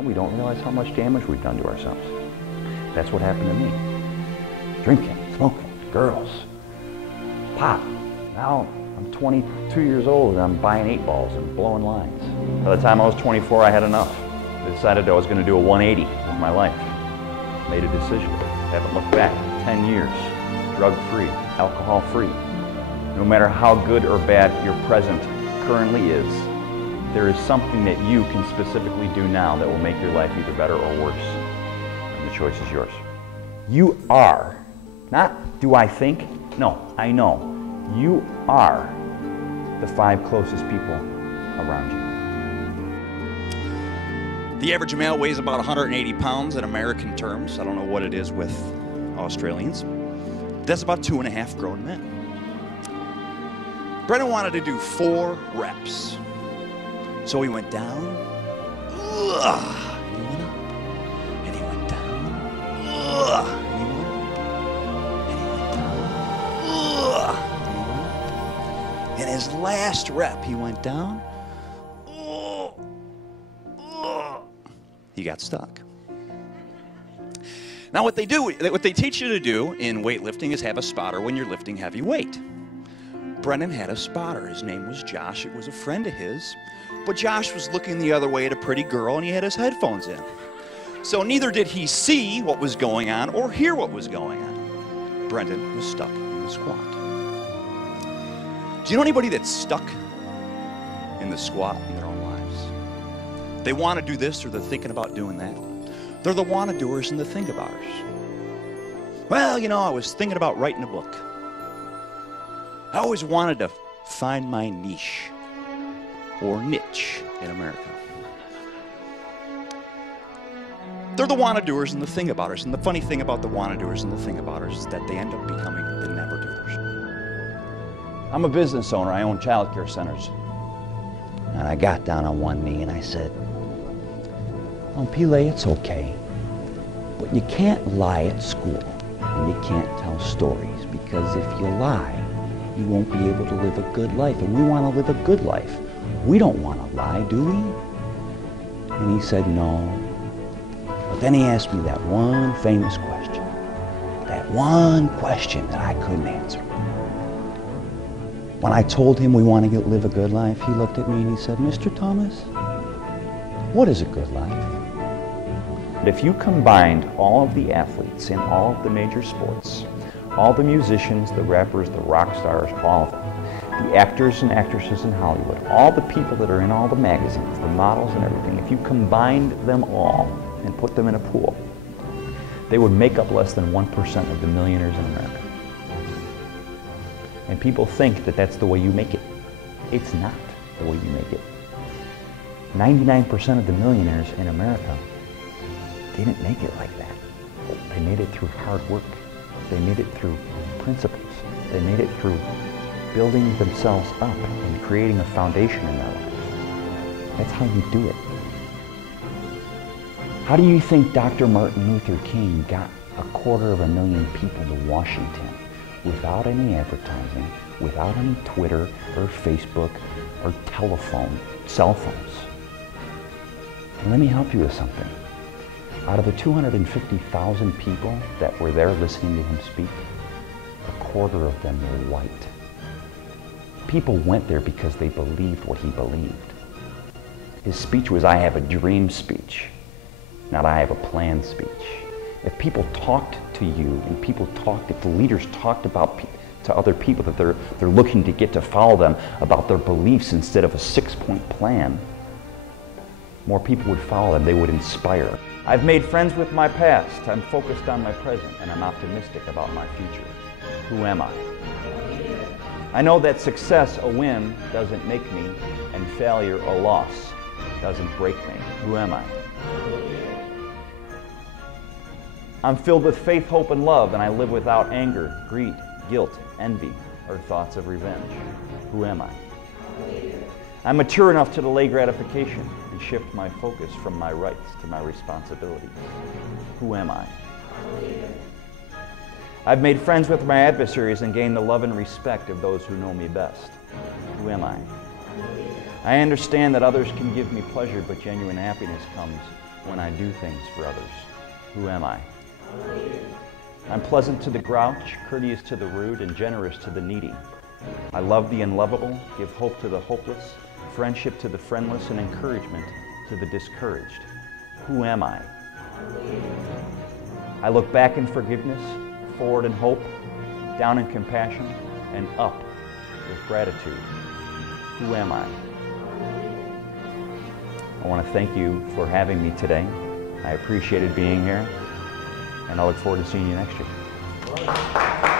and we don't realize how much damage we've done to ourselves. That's what happened to me. Drinking, smoking, girls, pot. Now I'm 22 years old and I'm buying 8 balls and blowing lines. By the time I was 24, I had enough. I decided I was going to do a 180 with my life. Made a decision. Haven't looked back. 10 years. Drug-free, alcohol-free. No matter how good or bad your present currently is, there is something that you can specifically do now that will make your life either better or worse. And the choice is yours. You are, not do I think, no, I know. You are the 5 closest people around you. The average male weighs about 180 pounds in American terms. I don't know what it is with Australians. That's about 2.5 grown men. Brennan wanted to do 4 reps. So he went down, and he went up, and he went down, and he went up, and he went down, and he went up. In his last rep, he went down, he got stuck. Now what they teach you to do in weightlifting is have a spotter when you're lifting heavy weight. Brennan had a spotter. His name was Josh. It was a friend of his. But Josh was looking the other way at a pretty girl and he had his headphones in. So neither did he see what was going on or hear what was going on. Brendan was stuck in the squat. Do you know anybody that's stuck in the squat in their own lives? They want to do this or they're thinking about doing that. They're the wanna-doers and the think-abouters. Well, you know, I was thinking about writing a book. I always wanted to find my niche or niche in America. They're the wanna-doers and the think-abouters. And the funny thing about the wanna-doers and the think-abouters is that they end up becoming the never-doers. I'm a business owner. I own child care centers. And I got down on one knee and I said, "Oh, Pele, it's okay, but you can't lie at school and you can't tell stories because if you lie, you won't be able to live a good life, and we want to live a good life. We don't want to lie, do we?" And he said, "No." But then he asked me that one famous question, that one question that I couldn't answer. When I told him we want to live a good life, he looked at me and he said, "Mr. Thomas, what is a good life?" If you combined all of the athletes in all of the major sports, all the musicians, the rappers, the rock stars, all of them, the actors and actresses in Hollywood, all the people that are in all the magazines, the models and everything, if you combined them all and put them in a pool, they would make up less than 1% of the millionaires in America. And people think that that's the way you make it. It's not the way you make it. 99% of the millionaires in America didn't make it like that. They made it through hard work. They made it through principles. They made it through building themselves up and creating a foundation in their life. That's how you do it. How do you think Dr. Martin Luther King got 250,000 people to Washington without any advertising, without any Twitter or Facebook or telephone, cell phones? And let me help you with something. Out of the 250,000 people that were there listening to him speak, 1/4 of them were white. People went there because they believed what he believed. His speech was, "I have a dream" speech, not "I have a plan" speech. If people talked to you and if the leaders talked about to other people that they're looking to get to follow them about their beliefs instead of a 6-point plan, more people would follow them. They would inspire. I've made friends with my past. I'm focused on my present, and I'm optimistic about my future. Who am I? I know that success, a win, doesn't make me, and failure, a loss, doesn't break me. Who am I? I'm filled with faith, hope, and love, and I live without anger, greed, guilt, envy, or thoughts of revenge. Who am I? I'm mature enough to delay gratification and shift my focus from my rights to my responsibilities. Who am I? I've made friends with my adversaries and gained the love and respect of those who know me best. Who am I? I understand that others can give me pleasure, but genuine happiness comes when I do things for others? Who am I? I'm pleasant to the grouch, courteous to the rude, and generous to the needy. I love the unlovable, give hope to the hopeless, friendship to the friendless, and encouragement to the discouraged. Who am I? I look back in forgiveness, forward in hope, down in compassion, and up with gratitude. Who am I? I want to thank you for having me today. I appreciated being here, and I look forward to seeing you next year.